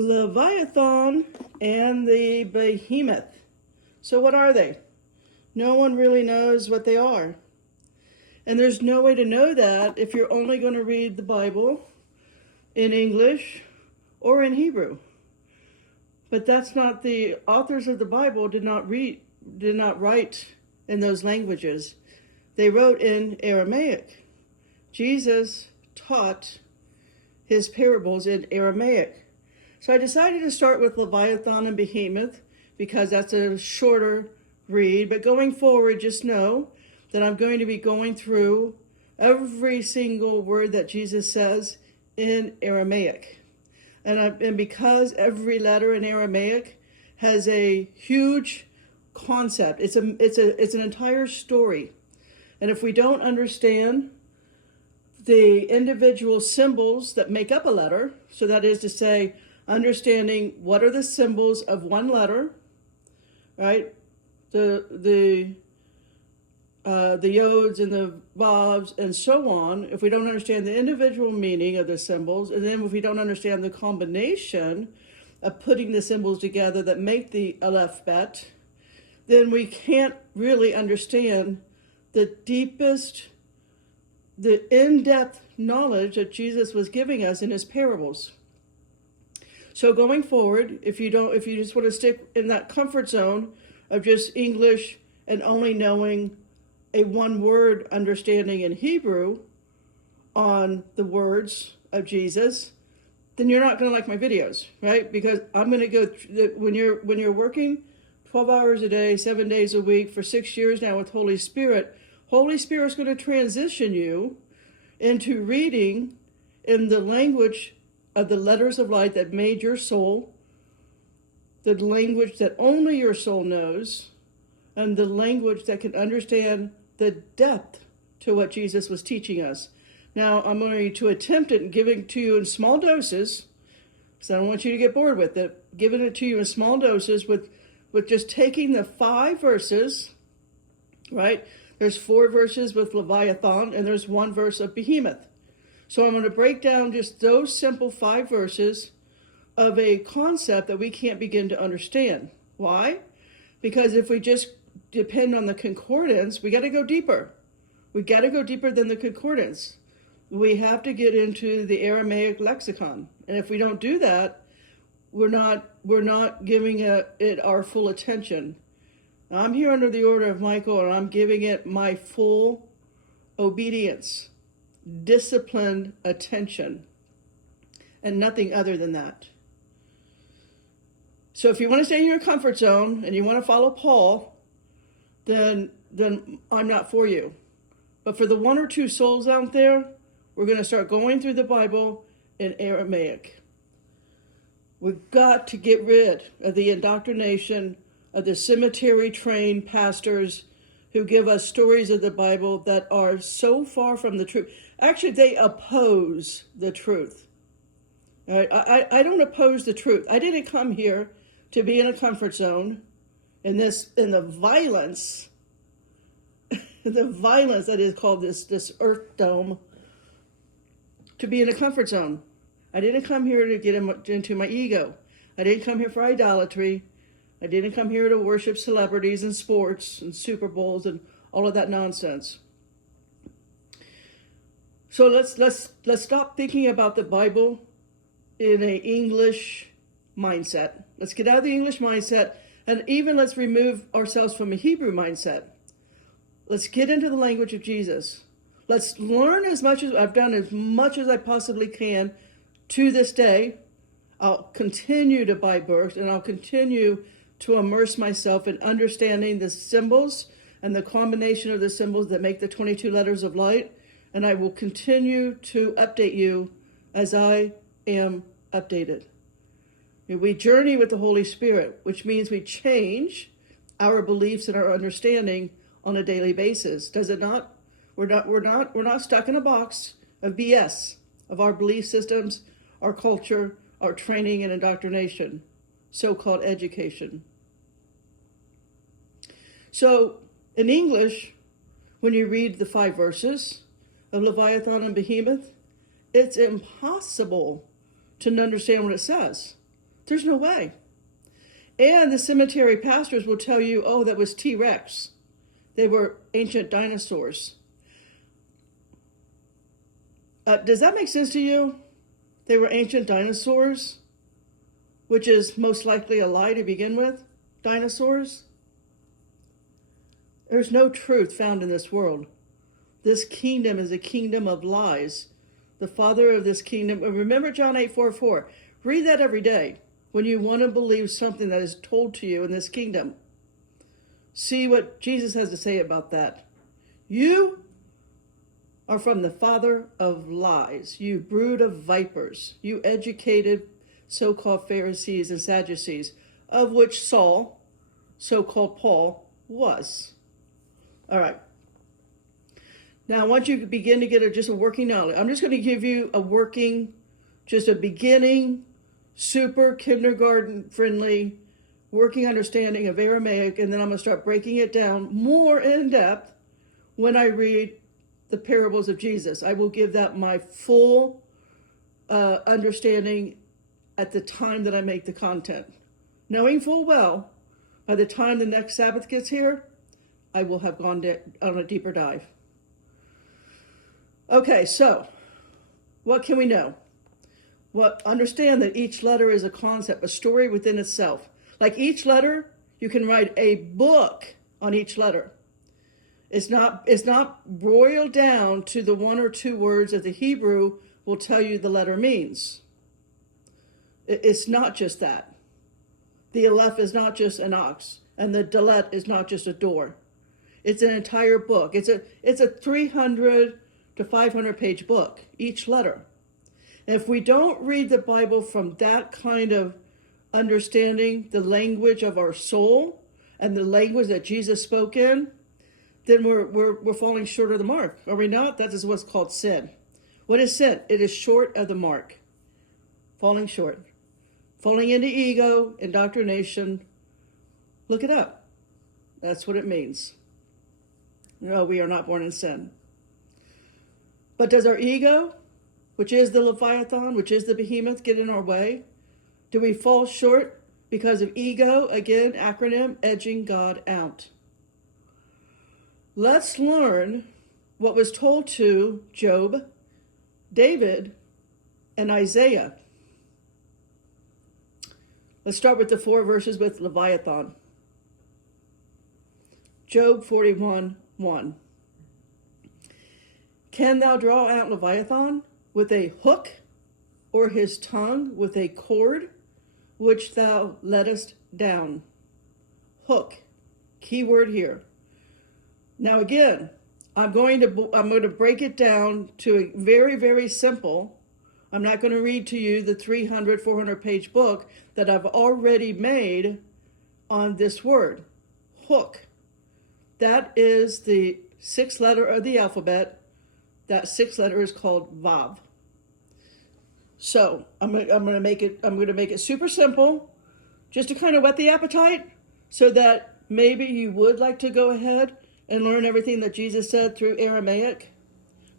Leviathan and the behemoth. So what are they? No one really knows what they are. And there's no way to know that if you're only going to read the Bible in English or in Hebrew. But that's not, the authors of the Bible did not write in those languages. They wrote in Aramaic. Jesus taught his parables in Aramaic. So I decided to start with Leviathan and Behemoth because that's a shorter read. But going forward, just know that I'm going to be going through every single word that Jesus says in Aramaic. And because every letter in Aramaic has a huge concept, it's an entire story. And if we don't understand the individual symbols that make up a letter, so that is to say, understanding what are the symbols of one letter, right? The yods and the vavs and so on. If we don't understand the individual meaning of the symbols, and then if we don't understand the combination of putting the symbols together that make the alphabet, then we can't really understand the deepest, the in-depth knowledge that Jesus was giving us in his parables. So going forward, if you just want to stick in that comfort zone of just English and only knowing a one-word understanding in Hebrew on the words of Jesus, then you're not going to like my videos, right? Because I'm going to go when you're working 12 hours a day, 7 days a week for 6 years now with Holy Spirit is going to transition you into reading in the language of the letters of light that made your soul, the language that only your soul knows, and the language that can understand the depth to what Jesus was teaching us. Now, I'm going to attempt it and giving it to you in small doses, because I don't want you to get bored with it, giving it to you in small doses with just taking the 5 verses, right? There's 4 verses with Leviathan, and there's 1 verse of Behemoth. So I'm going to break down just those simple 5 verses of a concept that we can't begin to understand. Why? Because if we just depend on the concordance, we got to go deeper. We got to go deeper than the concordance. We have to get into the Aramaic lexicon. And if we don't do that, we're not giving it our full attention. I'm here under the order of Michael, and I'm giving it my full obedience, disciplined attention, and nothing other than that. So if you want to stay in your comfort zone and you want to follow Paul, then I'm not for you. But for the 1 or 2 souls out there, we're going to start going through the Bible in Aramaic. We've got to get rid of the indoctrination of the cemetery-trained pastors who give us stories of the Bible that are so far from the truth. Actually, they oppose the truth. All right? I don't oppose the truth. I didn't come here to be in a comfort zone in the violence, the violence that is called this earth dome, to be in a comfort zone. I didn't come here to get into my ego. I didn't come here for idolatry. I didn't come here to worship celebrities and sports and Super Bowls and all of that nonsense. So let's stop thinking about the Bible in an English mindset. Let's get out of the English mindset, and even let's remove ourselves from a Hebrew mindset. Let's get into the language of Jesus. Let's learn as much as I've done, as much as I possibly can to this day. I'll continue to buy books, and I'll continue to immerse myself in understanding the symbols and the combination of the symbols that make the 22 letters of light. And I will continue to update you as I am updated. We journey with the Holy Spirit, which means we change our beliefs and our understanding on a daily basis. Does it not? We're not stuck in a box of BS, of our belief systems, our culture, our training and indoctrination, so-called education. So in English, when you read the 5 verses of Leviathan and Behemoth, it's impossible to understand what it says. There's no way. And the cemetery pastors will tell you, oh, that was T-Rex. They were ancient dinosaurs. Does that make sense to you? They were ancient dinosaurs, which is most likely a lie to begin with. Dinosaurs. There's no truth found in this world. This kingdom is a kingdom of lies. The father of this kingdom, remember John 8:44. Read that every day when you want to believe something that is told to you in this kingdom. See what Jesus has to say about that. You are from the father of lies, you brood of vipers, you educated so-called Pharisees and Sadducees, of which Saul, so-called Paul, was. All right. Now, I want you to begin to get just a working knowledge. I'm just going to give you a working, just a beginning, super kindergarten-friendly, working understanding of Aramaic, and then I'm going to start breaking it down more in depth when I read the parables of Jesus. I will give that my full understanding at the time that I make the content. Knowing full well, by the time the next Sabbath gets here, I will have gone on a deeper dive. Okay, so what can we know? Well, understand that each letter is a concept, a story within itself. Like each letter, you can write a book on each letter. It's not boiled down to the one or two words that the Hebrew will tell you the letter means. It's not just that. The Aleph is not just an ox, and the Dalet is not just a door. It's an entire book. It's a 300 to 500 page book, each letter. And if we don't read the Bible from that kind of understanding, the language of our soul and the language that Jesus spoke in, then we're falling short of the mark. Are we not? That is what's called sin. What is sin? It is short of the mark. Falling short. Falling into ego, indoctrination. Look it up. That's what it means. No, we are not born in sin. But does our ego, which is the Leviathan, which is the behemoth, get in our way? Do we fall short because of ego? Again, acronym, edging God out. Let's learn what was told to Job, David, and Isaiah. Let's start with the 4 verses with Leviathan. Job 41:1. Can thou draw out Leviathan with a hook, or his tongue with a cord, which thou lettest down? Hook. Key word here. Now again, I'm going to break it down to a very, very simple. I'm not going to read to you the 300, 400 page book that I've already made on this word. Hook. That is the 6th letter of the alphabet. That 6th letter is called Vav. So I'm going to make it super simple, just to kind of whet the appetite, so that maybe you would like to go ahead and learn everything that Jesus said through Aramaic.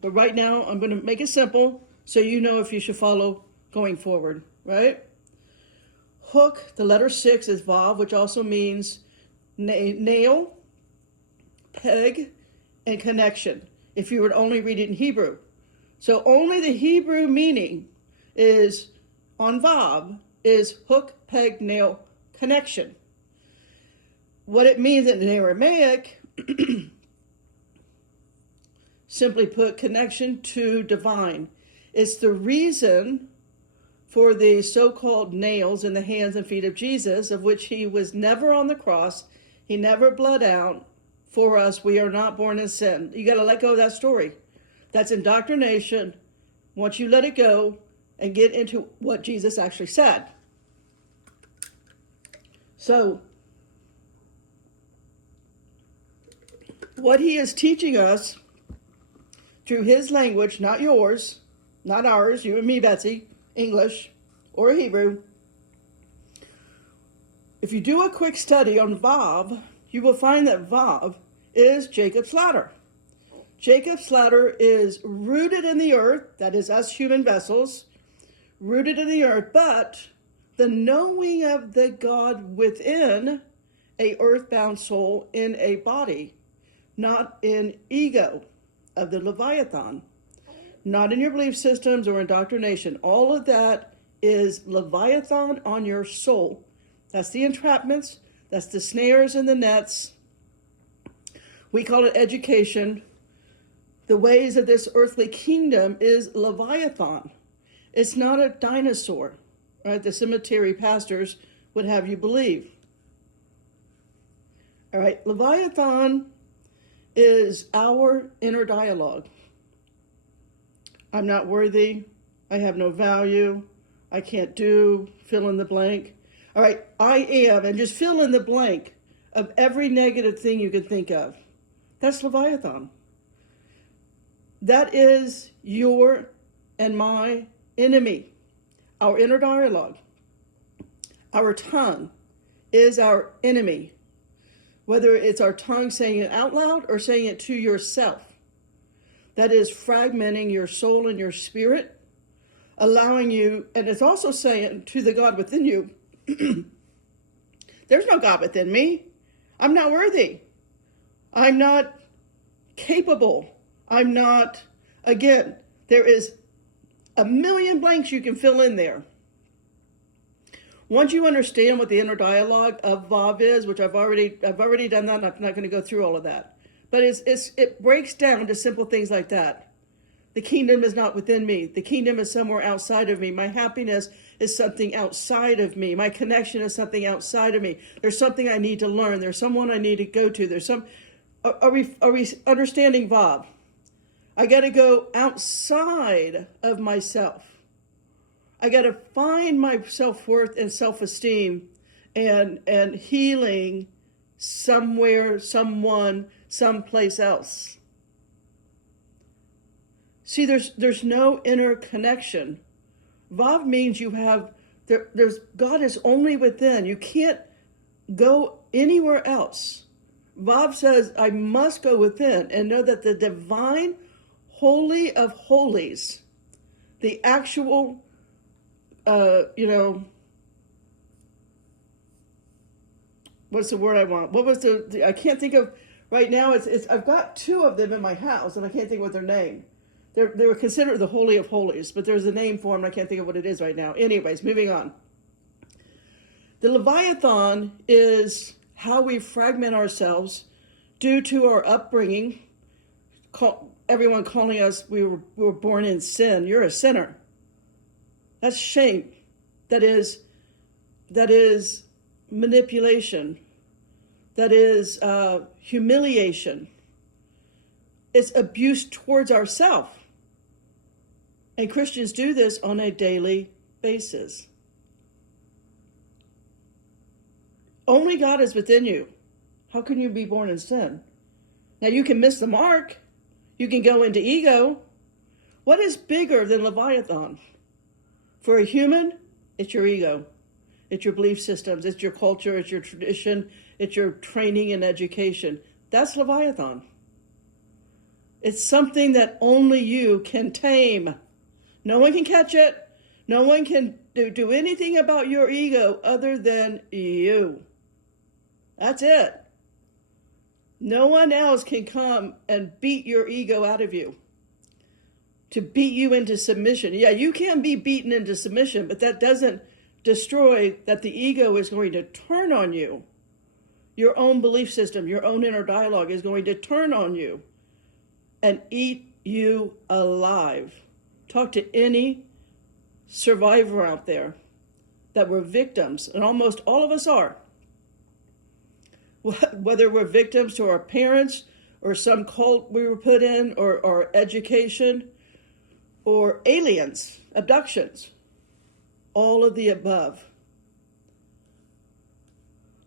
But right now, I'm going to make it simple so you know if you should follow going forward, right? Hook, the letter 6 is Vav, which also means nail, peg, and connection, if you would only read it in Hebrew. So only the Hebrew meaning is, on Vav, is hook, peg, nail, connection. What it means in Aramaic, simply put, connection to divine. It's the reason for the so-called nails in the hands and feet of Jesus, of which he was never on the cross. He never bled out for us. We are not born in sin. You got to let go of that story. That's indoctrination. Once you let it go and get into what Jesus actually said. So, what he is teaching us through his language, not yours, not ours, you and me, Betsy, English or Hebrew. If you do a quick study on Vav, you will find that Vav is Jacob's ladder. Jacob's ladder is rooted in the earth, that is us human vessels, rooted in the earth, but the knowing of the God within a earthbound soul in a body, not in ego of the Leviathan, not in your belief systems or indoctrination. All of that is Leviathan on your soul. That's the entrapments, that's the snares and the nets. We call it education. The ways of this earthly kingdom is Leviathan. It's not a dinosaur, right? The cemetery pastors would have you believe. All right, Leviathan is our inner dialogue. I'm not worthy. I have no value. I can't do, fill in the blank. All right, I am, and just fill in the blank of every negative thing you can think of. That's Leviathan. That is your and my enemy, our inner dialogue. Our tongue is our enemy, whether it's our tongue saying it out loud or saying it to yourself. That is fragmenting your soul and your spirit, allowing you, and it's also saying to the God within you, there's no God within me. I'm not worthy. I'm not capable. I'm not, again, there is a million blanks you can fill in there. Once you understand what the inner dialogue of Vav is, which I've already done that, and I'm not going to go through all of that. But it breaks down to simple things like that. The kingdom is not within me. The kingdom is somewhere outside of me. My happiness is something outside of me. My connection is something outside of me. There's something I need to learn. There's someone I need to go to. There's some, are we understanding Vav? I got to go outside of myself. I got to find my self-worth and self-esteem and healing somewhere, someone, someplace else. See, there's no inner connection. Vav means you have, there's God is only within. You can't go anywhere else. Vav says, I must go within and know that the divine holy of holies, the actual, what's the word I want? What was I can't think of right now. It's I've got two of them in my house and I can't think of what their name. They were considered the Holy of Holies, but there's a name for them and I can't think of what it is right now. Anyways, moving on. The Leviathan is how we fragment ourselves due to our upbringing. Everyone calling us, we were born in sin. You're a sinner. That's shame. That is manipulation. That is humiliation. It's abuse towards ourselves. And Christians do this on a daily basis. Only God is within you. How can you be born in sin? Now you can miss the mark. You can go into ego. What is bigger than Leviathan? For a human, it's your ego. It's your belief systems. It's your culture. It's your tradition. It's your training and education. That's Leviathan. It's something that only you can tame. No one can catch it. No one can do anything about your ego other than you. That's it. No one else can come and beat your ego out of you. To beat you into submission. Yeah, you can be beaten into submission, but that doesn't destroy that the ego is going to turn on you. Your own belief system, your own inner dialogue is going to turn on you and eat you alive. Talk to any survivor out there that were victims, and almost all of us are. Whether we're victims to our parents or some cult we were put in or education or aliens, abductions, all of the above.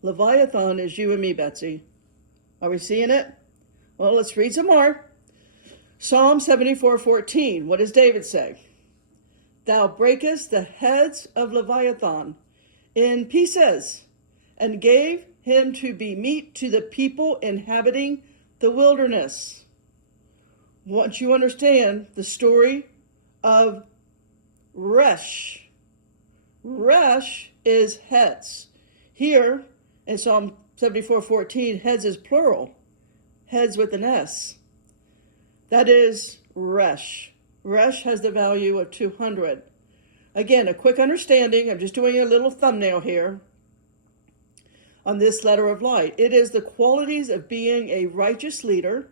Leviathan is you and me, Betsy. Are we seeing it? Well, let's read some more. Psalm 74:14. What does David say? Thou breakest the heads of Leviathan in pieces and gave him to be meat to the people inhabiting the wilderness. Once you understand the story of Resh, Resh is heads. Here in Psalm 74:14, heads is plural. Heads with an S. That is Resh. Resh has the value of 200. Again, a quick understanding. I'm just doing a little thumbnail here on this letter of light. It is the qualities of being a righteous leader,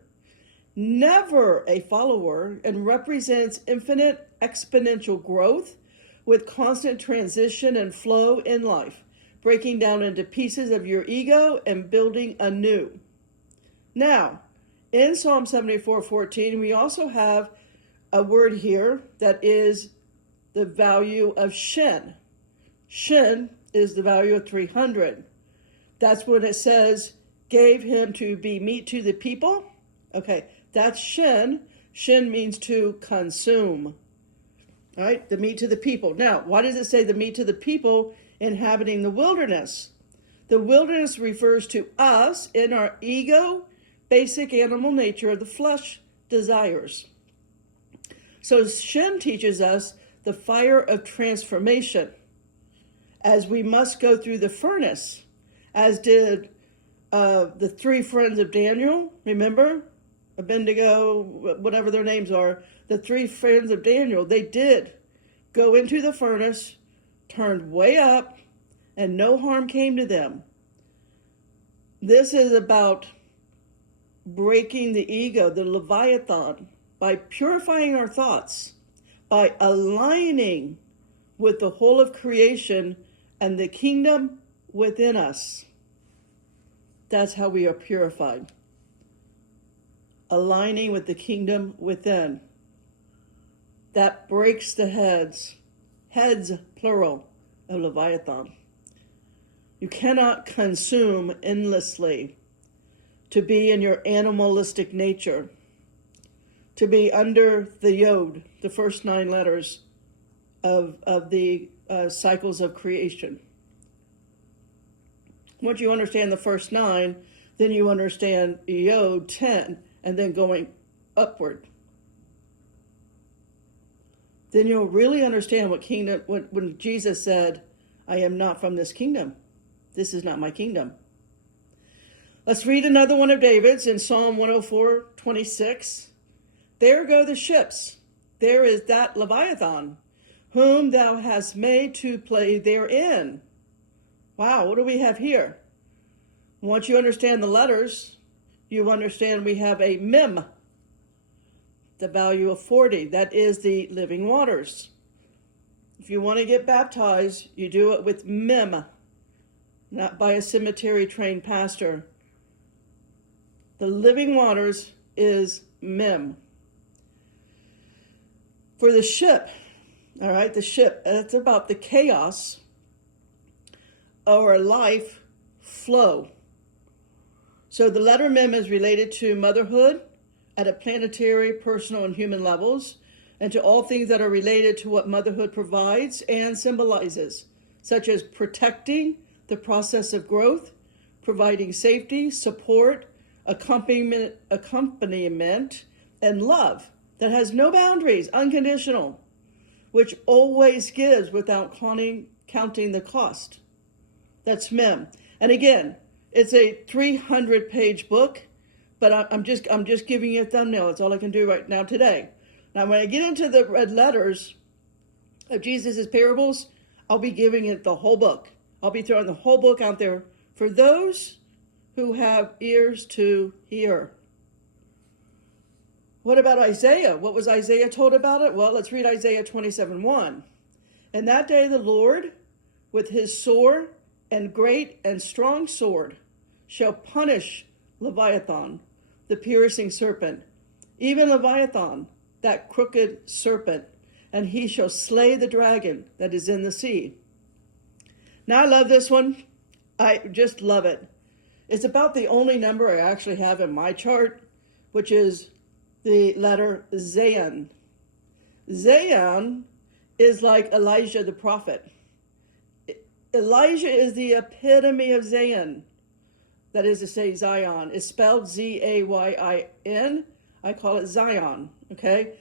never a follower, and represents infinite exponential growth with constant transition and flow in life, breaking down into pieces of your ego and building anew. Now, in Psalm 74:14, we also have a word here that is the value of shin. Shin is the value of 300. That's when it says, gave him to be meat to the people. Okay, that's shin. Shin means to consume. All right, the meat to the people. Now, why does it say the meat to the people inhabiting the wilderness? The wilderness refers to us in our ego, basic animal nature of the flesh desires. So Shin teaches us the fire of transformation as we must go through the furnace, as did the three friends of Daniel. Remember? Abednego, whatever their names are, the three friends of Daniel, they did go into the furnace, turned way up, and no harm came to them. This is about breaking the ego, the Leviathan, by purifying our thoughts, by aligning with the whole of creation and the kingdom within us. That's how we are purified. Aligning with the kingdom within. That breaks the heads plural, of Leviathan. You cannot consume endlessly to be in your animalistic nature, to be under the yod, the first 9 letters of the cycles of creation. Once you understand the first 9, then you understand yod 10, and then going upward. Then you'll really understand what kingdom, when Jesus said, I am not from this kingdom. This is not my kingdom. Let's read another one of David's in Psalm 104:26. There go the ships. There is that Leviathan, whom thou hast made to play therein. Wow, what do we have here? Once you understand the letters, you understand we have a mem, the value of 40. That is the living waters. If you want to get baptized, you do it with mem, not by a cemetery-trained pastor. The living waters is mem. For the ship, all right, the ship, that's about the chaos or life flow. So the letter mem is related to motherhood at a planetary, personal, and human levels, and to all things that are related to what motherhood provides and symbolizes, such as protecting the process of growth, providing safety, support, accompaniment, and love that has no boundaries, unconditional, which always gives without counting the cost. That's mem. And again, it's a 300-page book, but I'm just giving you a thumbnail. That's all I can do right now today. Now, when I get into the red letters of Jesus' parables, I'll be giving it the whole book. I'll be throwing the whole book out there for those who have ears to hear. What about Isaiah? What was Isaiah told about it? Well, let's read Isaiah 27:1. In that day the Lord, with his sore and great and strong sword, shall punish Leviathan, the piercing serpent, even Leviathan, that crooked serpent, and he shall slay the dragon that is in the sea. Now I love this one. I just love it. It's about the only number I actually have in my chart, which is the letter Zayin. Zayin is like Elijah the prophet. Elijah is the epitome of Zayin. That is to say, Zion. It's spelled Z-A-Y-I-N. I call it Zion, okay?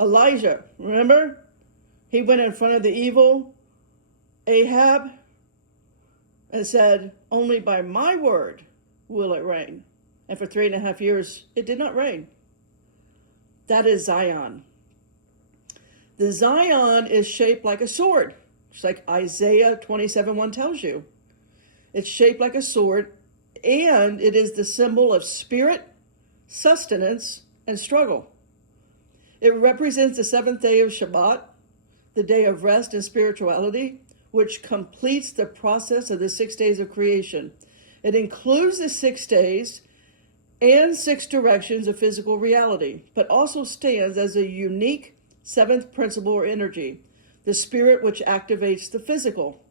Elijah, remember? He went in front of the evil Ahab and said, only by my word will it rain. And for 3.5 years, it did not rain. That is Zion. The Zion is shaped like a sword, just like Isaiah 27:1 tells you. It's shaped like a sword, and it is the symbol of spirit, sustenance, and struggle. It represents the seventh day of Shabbat, the day of rest and spirituality, which completes the process of the 6 days of creation. It includes the 6 days and 6 directions of physical reality, but also stands as a unique seventh principle or energy, the spirit which activates the physical,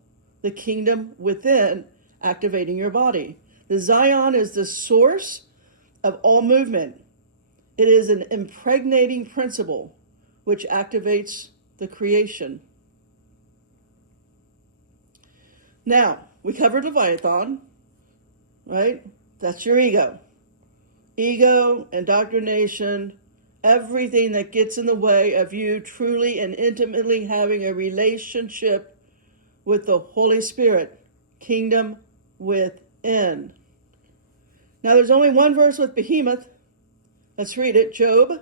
the kingdom within activating your body. The Zion is the source of all movement. It is an impregnating principle which activates the creation. Now, we covered Leviathan, right? That's your ego. Ego, indoctrination, everything that gets in the way of you truly and intimately having a relationship with the Holy Spirit, kingdom within. Now, there's only one verse with behemoth. Let's read it. Job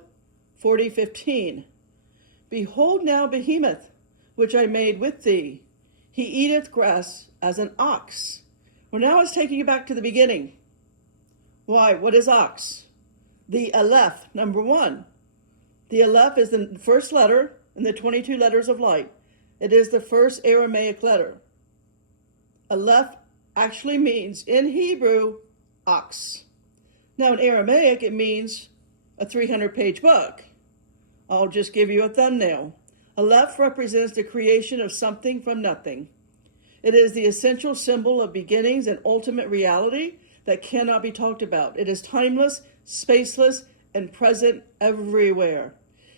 40:15. Behold now behemoth, which I made with thee. He eateth grass as an ox. Well, now it's taking you back to the beginning. Why? What is ox? The Aleph, number 1. The Aleph is the first letter in the 22 letters of light. It is the first Aramaic letter. Aleph actually means, in Hebrew, ox. Now, in Aramaic, it means a 300-page book. I'll just give you a thumbnail. Aleph represents the creation of something from nothing. It is the essential symbol of beginnings and ultimate reality that cannot be talked about. It is timeless, spaceless, and present everywhere.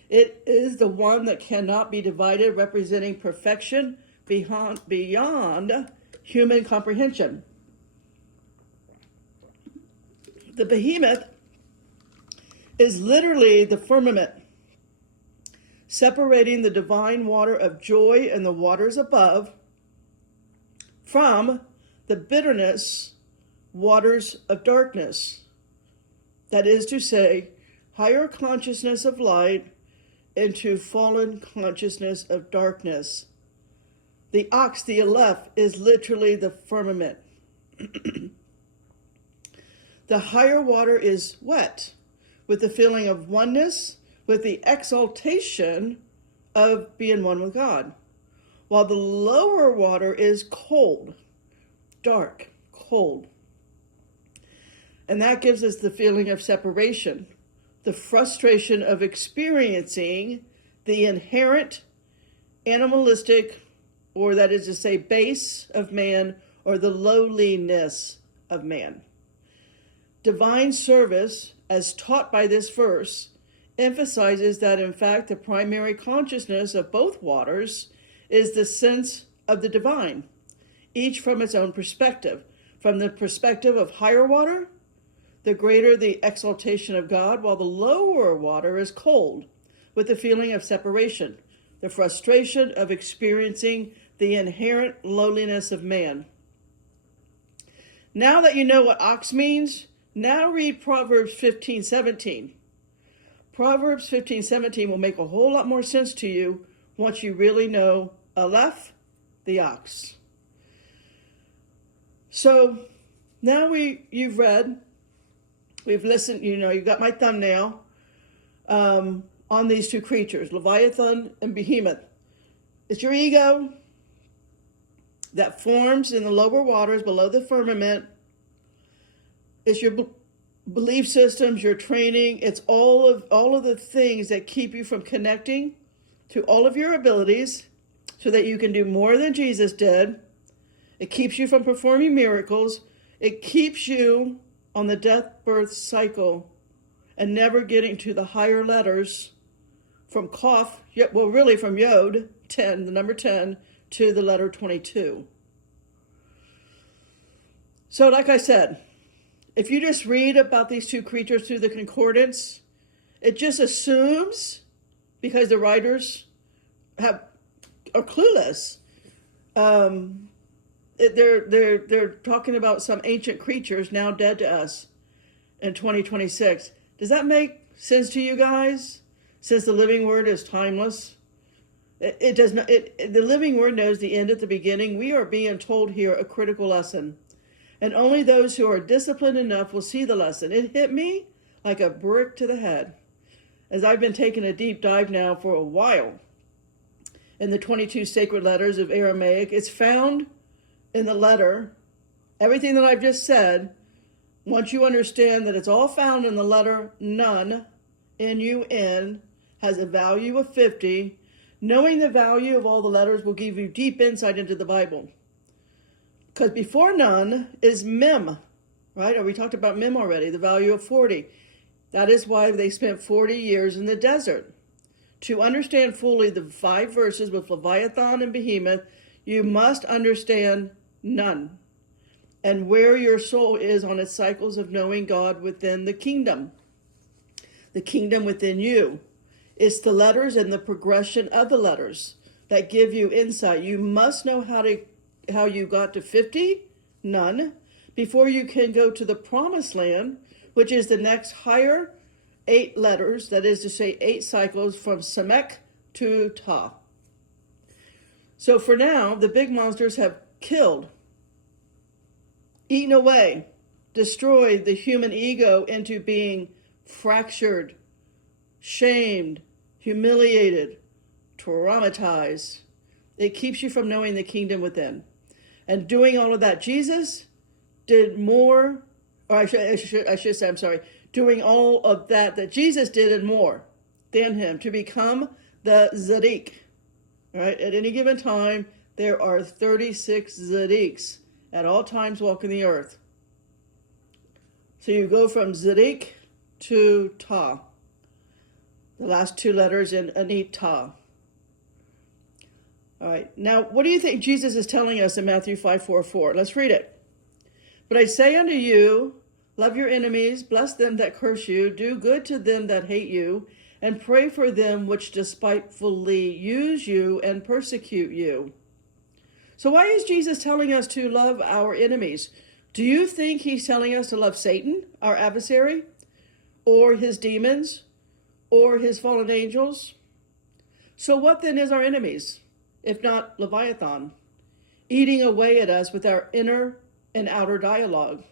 It is the one that cannot be divided, representing perfection beyond human comprehension. The behemoth is literally the firmament, separating the divine water of joy and the waters above from the bitterness waters of darkness. That is to say, higher consciousness of light into fallen consciousness of darkness. The ox, the Aleph, is literally the firmament. The higher water is wet, with the feeling of oneness, with the exaltation of being one with God, while the lower water is cold, dark, cold. And that gives us the feeling of separation, the frustration of experiencing the inherent animalistic, or that is to say, base of man, or the lowliness of man. Divine service, as taught by this verse, emphasizes that in fact the primary consciousness of both waters is the sense of the divine, each from its own perspective. From the perspective of higher water, the greater the exaltation of God, while the lower water is cold, with the feeling of separation, the frustration of experiencing the inherent lowliness of man. Now that you know what ox means, now read Proverbs 15:17. Proverbs 15:17 will make a whole lot more sense to you once you really know Aleph, the ox. So now you've read, we've listened, you've got my thumbnail on these two creatures, Leviathan and behemoth. It's your ego that forms in the lower waters below the firmament. It's your belief systems, your training. It's all of the things that keep you from connecting to all of your abilities so that you can do more than Jesus did. It keeps you from performing miracles. It keeps you on the death-birth cycle and never getting to the higher letters from Qaf, really from Yod, 10, the number 10, to the letter 22. So like I said, if you just read about these two creatures through the concordance, it just assumes, because the writers are clueless, Um, they're talking about some ancient creatures now dead to us in 2026. Does that make sense to you guys? Since the living word is timeless, it does not. The living word knows the end at the beginning. We are being told here a critical lesson, and only those who are disciplined enough will see the lesson. It hit me like a brick to the head, as I've been taking a deep dive now for a while in the 22 sacred letters of Aramaic. It's found in the letter. Everything that I've just said, once you understand that it's all found in the letter Nun, N-U-N, has a value of 50. Knowing the value of all the letters will give you deep insight into the Bible. Because before Nun is Mem, right? Or we talked about Mem already, the value of 40. That is why they spent 40 years in the desert. To understand fully the 5 verses with Leviathan and behemoth, you must understand Nun and where your soul is on its cycles of knowing God within the kingdom within you. It's the letters and the progression of the letters that give you insight. You must know how you got to 50, Nun, before you can go to the promised land, which is the next higher 8 letters, that is to say 8 cycles from Samek to Ta. So for now, the big monsters have killed, eaten away, destroyed the human ego into being fractured, shamed, humiliated, traumatized. It keeps you from knowing the kingdom within. And doing all of that, Jesus did more, or I should say, I'm sorry, doing all of that Jesus did and more than him to become the Tzaddik. Right? At any given time, there are 36 Tzaddiks at all times walking the earth. So you go from Tzaddik to Ta. The last 2 letters in Anit Ta. All right. Now, what do you think Jesus is telling us in Matthew 5:4-4? Let's read it. But I say unto you, love your enemies, bless them that curse you, do good to them that hate you, and pray for them which despitefully use you and persecute you. So why is Jesus telling us to love our enemies? Do you think he's telling us to love Satan, our adversary, or his demons, or his fallen angels? So what then is our enemies, if not Leviathan, eating away at us with our inner and outer dialogue?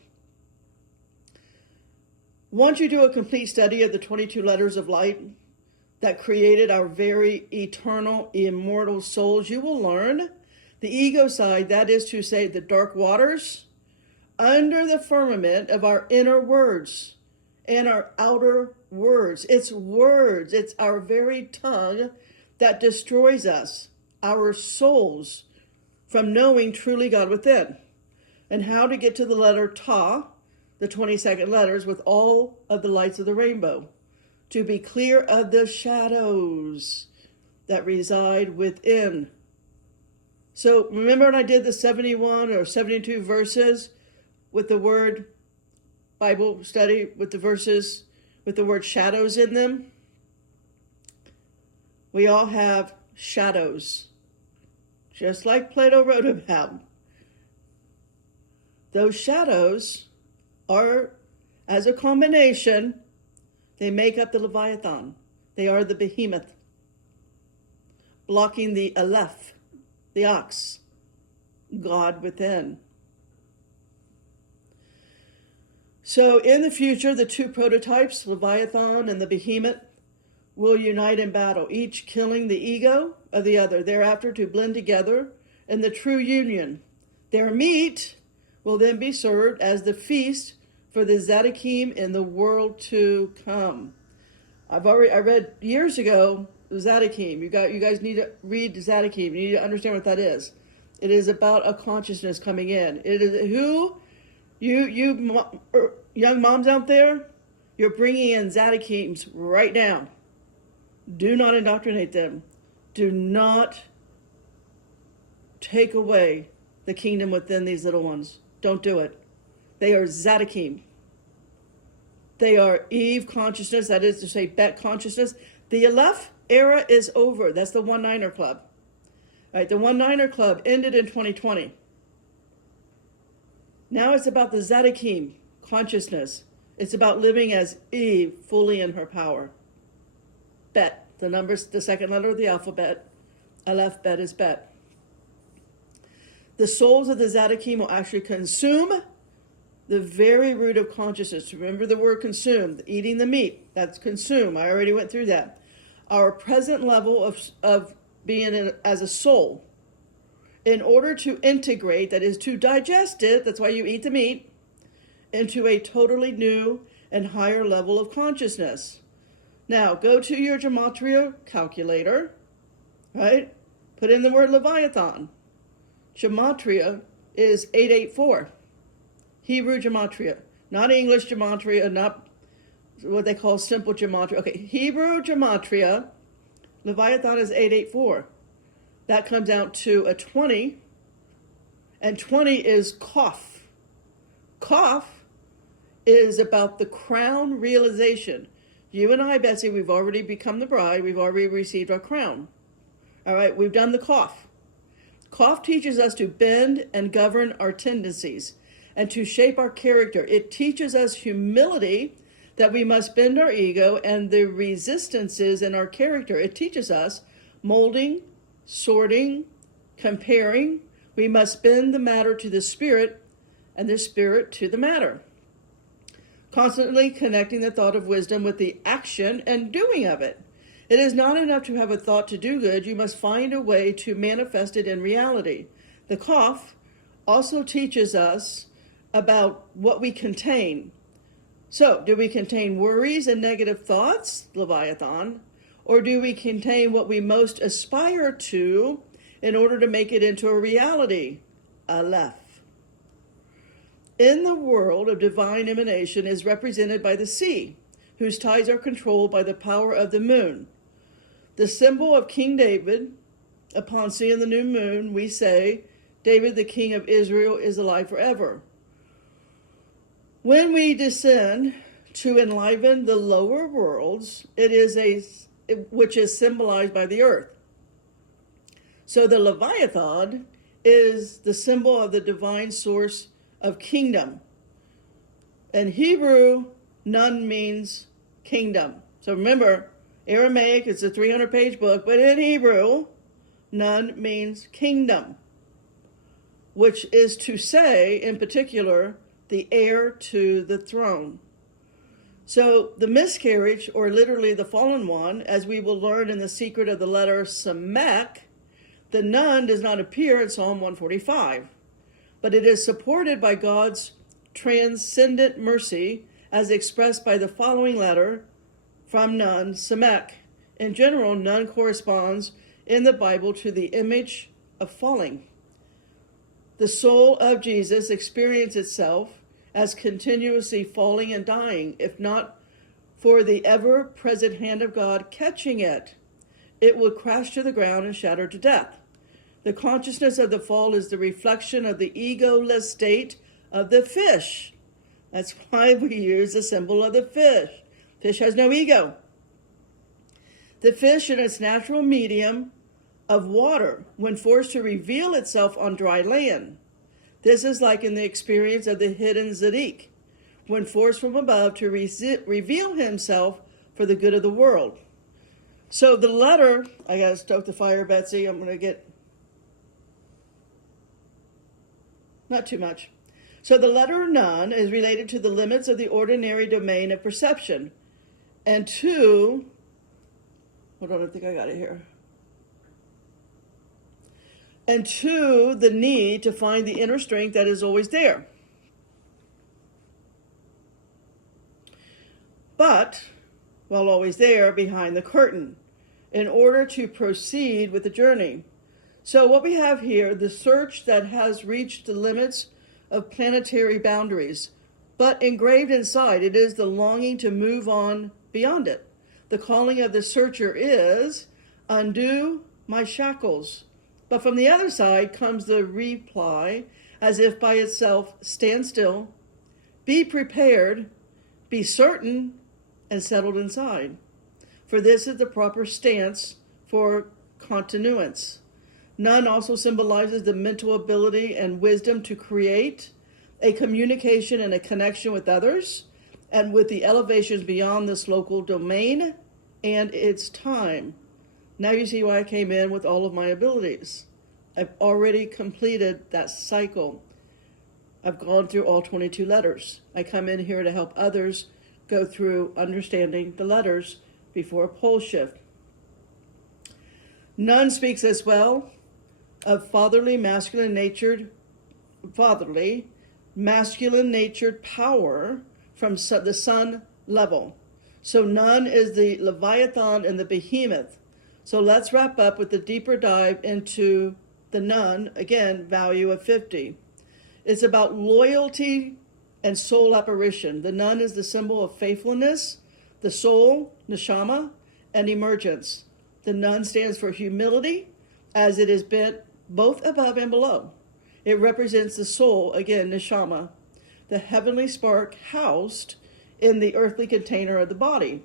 Once you do a complete study of the 22 letters of light that created our very eternal, immortal souls, you will learn the ego side, that is to say, the dark waters, under the firmament of our inner words and our outer words. It's words, it's our very tongue that destroys us, our souls, from knowing truly God within. And how to get to the letter Ta, the 22nd letters, with all of the lights of the rainbow. To be clear of the shadows that reside within. So remember when I did the 71 or 72 verses with the word Bible study, with the verses with the word shadows in them? We all have shadows, just like Plato wrote about. Those shadows are, as a combination, they make up the Leviathan. They are the behemoth, blocking the Aleph, the ox, God within. So in the future, the 2 prototypes, Leviathan and the behemoth, will unite in battle, each killing the ego of the other, thereafter to blend together in the true union. Their meat will then be served as the feast for the Tzaddikim in the world to come. I read years ago Tzaddikim. You guys need to read Tzaddikim. You need to understand what that is. It is about a consciousness coming in. It is who you young moms out there, you're bringing in Tzaddikims right now. Do not indoctrinate them. Do not take away the kingdom within these little ones. Don't do it. They are Tzaddikim. They are Eve consciousness, that is to say, Bet consciousness. The Aleph era is over. That's the one-niner club. Right, the One-Niner Club ended in 2020. Now it's about the Zadokim, consciousness. It's about living as Eve, fully in her power. Bet, the numbers, the second letter of the alphabet. Aleph, bet is bet. The souls of the Zadokim will actually consume the very root of consciousness. Remember the word consume, eating the meat, that's consume. I already went through that. Our present level of being as a soul, in order to integrate, that is to digest it, that's why you eat the meat, into a totally new and higher level of consciousness. Now, go to your gematria calculator, right? Put in the word Leviathan. Gematria is 884. Hebrew gematria, not English gematria, not what they call simple gematria. Okay, Hebrew gematria, Leviathan is 884. That comes out to a 20, and 20 is Kaf. Kaf is about the crown realization. You and I, Betsy, we've already become the bride. We've already received our crown. All right, we've done the Kaf. Kaf teaches us to bend and govern our tendencies and to shape our character. It teaches us humility, that we must bend our ego and the resistances in our character. It teaches us molding, sorting, comparing. We must bend the matter to the spirit and the spirit to the matter. Constantly connecting the thought of wisdom with the action and doing of it. It is not enough to have a thought to do good. You must find a way to manifest it in reality. The Kaf also teaches us about what we contain. So, do we contain worries and negative thoughts, Leviathan, or do we contain what we most aspire to in order to make it into a reality, Aleph? In the world of divine emanation is represented by the sea, whose tides are controlled by the power of the moon. The symbol of King David, upon seeing the new moon, we say, David, the king of Israel, is alive forever. When we descend to enliven the lower worlds, which is symbolized by the earth. So the Leviathan is the symbol of the divine source of kingdom. In Hebrew, Nun means kingdom. So remember, Aramaic is a 300-page book, but in Hebrew, Nun means kingdom, which is to say, in particular, the heir to the throne. So the miscarriage, or literally the fallen one, as we will learn in the secret of the letter Samek, the Nun does not appear in Psalm 145, but it is supported by God's transcendent mercy as expressed by the following letter from Nun, Samek. In general, Nun corresponds in the Bible to the image of falling. The soul of Jesus experienced itself as continuously falling and dying, if not for the ever-present hand of God catching it. It would crash to the ground and shatter to death. The consciousness of the fall is the reflection of the egoless state of the fish. That's why we use the symbol of the fish. Fish has no ego. The fish in its natural medium of water, when forced to reveal itself on dry land. This is like in the experience of the hidden Zadik, when forced from above to reveal himself for the good of the world. So the letter, I got to stoke the fire, Betsy. I'm going to get, not too much. So the letter Nun is related to the limits of the ordinary domain of perception and to, hold on, I think I got it here. And to the need to find the inner strength that is always there. But, while always there, behind the curtain, in order to proceed with the journey. So what we have here, the search that has reached the limits of planetary boundaries, but engraved inside, it is the longing to move on beyond it. The calling of the searcher is, undo my shackles. But from the other side comes the reply, as if by itself, stand still, be prepared, be certain, and settled inside. For this is the proper stance for continuance. Nun also symbolizes the mental ability and wisdom to create a communication and a connection with others and with the elevations beyond this local domain and its time. Now you see why I came in with all of my abilities. I've already completed that cycle. I've gone through all 22 letters. I come in here to help others go through understanding the letters before a pole shift. Nun speaks as well of fatherly, masculine natured power from the sun level. So Nun is the Leviathan and the behemoth. So let's wrap up with the deeper dive into the Nun, again, value of 50. It's about loyalty and soul apparition. The Nun is the symbol of faithfulness, the soul, neshama, and emergence. The Nun stands for humility, as it is bent both above and below. It represents the soul, again, neshama, the heavenly spark housed in the earthly container of the body.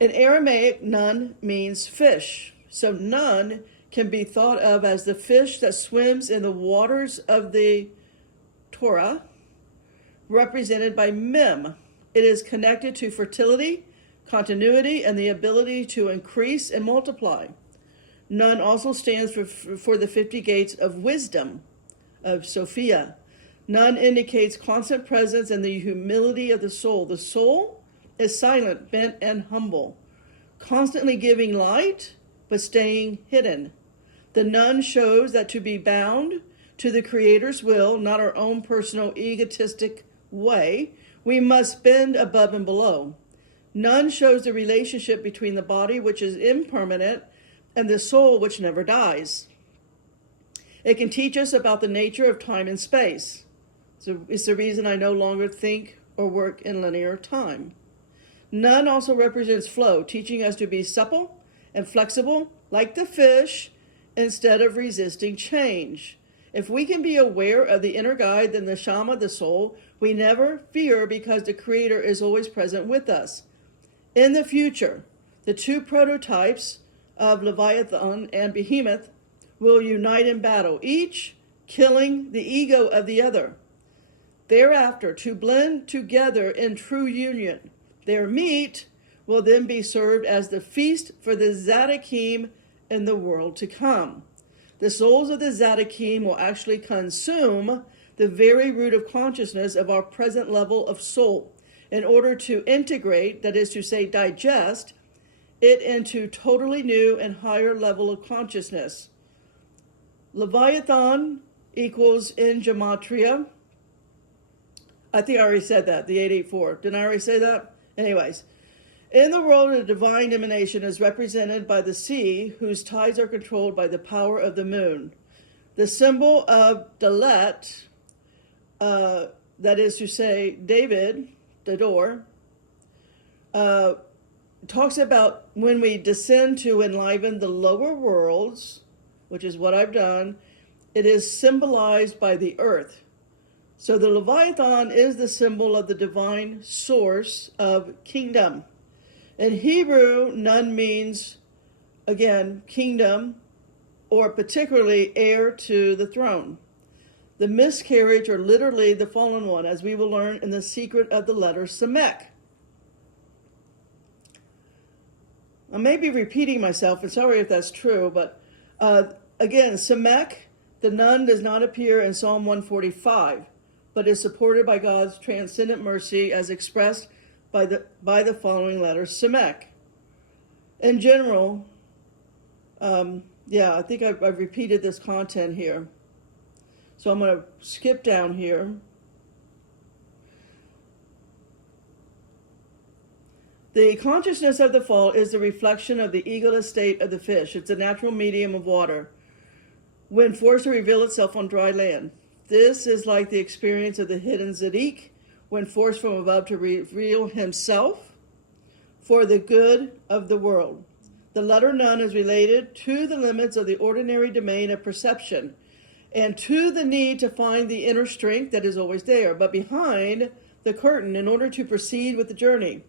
In Aramaic, Nun means fish. So Nun can be thought of as the fish that swims in the waters of the Torah, represented by Mem. It is connected to fertility, continuity, and the ability to increase and multiply. Nun also stands for the 50 gates of wisdom, of Sophia. Nun indicates constant presence and the humility of the soul. The soul is silent, bent, and humble, constantly giving light, but staying hidden. The Nun shows that to be bound to the Creator's will, not our own personal egotistic way, we must bend above and below. Nun shows the relationship between the body, which is impermanent, and the soul, which never dies. It can teach us about the nature of time and space. So it's the reason I no longer think or work in linear time. Nun also represents flow, teaching us to be supple and flexible, like the fish, instead of resisting change. If we can be aware of the inner guide, then the neshama, the soul, we never fear because the Creator is always present with us. In the future, the two prototypes of Leviathan and Behemoth will unite in battle, each killing the ego of the other. Thereafter, to blend together in true union, their meat will then be served as the feast for the Zadikim in the world to come. The souls of the Zadikim will actually consume the very root of consciousness of our present level of soul in order to integrate, that is to say, digest, it into totally new and higher level of consciousness. Leviathan equals in gematria, I think I already said that, the 884. Didn't I already say that? Anyways, in the world, the divine emanation is represented by the sea, whose tides are controlled by the power of the moon. The symbol of Dalet, that is to say, David, the door, talks about when we descend to enliven the lower worlds, which is what I've done, it is symbolized by the earth. So the Leviathan is the symbol of the divine source of kingdom. In Hebrew, Nun means, again, kingdom, or particularly heir to the throne. The miscarriage, or literally the fallen one, as we will learn in the secret of the letter Samek. I may be repeating myself, and sorry if that's true, but again, Samek, the Nun, does not appear in Psalm 145, but is supported by God's transcendent mercy as expressed by the following letter, Samek. In general, I think I've repeated this content here. So I'm going to skip down here. The consciousness of the fall is the reflection of the egoless state of the fish. It's a natural medium of water when forced to reveal itself on dry land. This is like the experience of the hidden Zadik when forced from above to reveal himself for the good of the world. The letter Nun is related to the limits of the ordinary domain of perception and to the need to find the inner strength that is always there, but behind the curtain in order to proceed with the journey.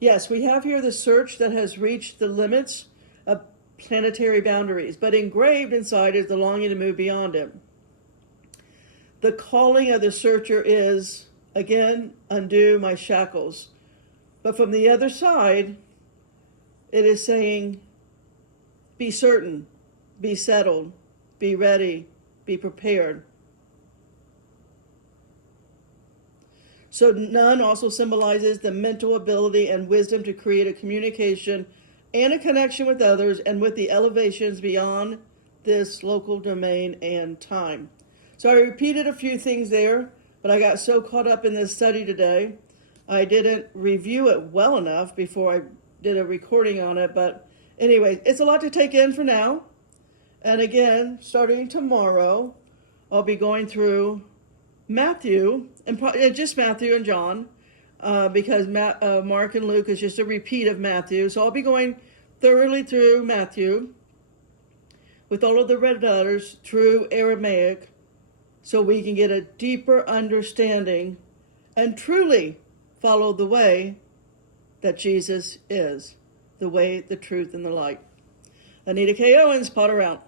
Yes, we have here the search that has reached the limits of planetary boundaries, but engraved inside is the longing to move beyond it. The calling of the searcher is, again, undo my shackles. But from the other side, it is saying, be certain, be settled, be ready, be prepared. So none also symbolizes the mental ability and wisdom to create a communication and a connection with others and with the elevations beyond this local domain and time. So I repeated a few things there, but I got so caught up in this study today, I didn't review it well enough before I did a recording on it. But anyway, it's a lot to take in for now. And again, starting tomorrow, I'll be going through Matthew, and just Matthew and John, because Mark and Luke is just a repeat of Matthew. So I'll be going thoroughly through Matthew with all of the red letters through Aramaic, so we can get a deeper understanding and truly follow the way that Jesus is, the way, the truth, and the light. Anita K. Owens, Potter out.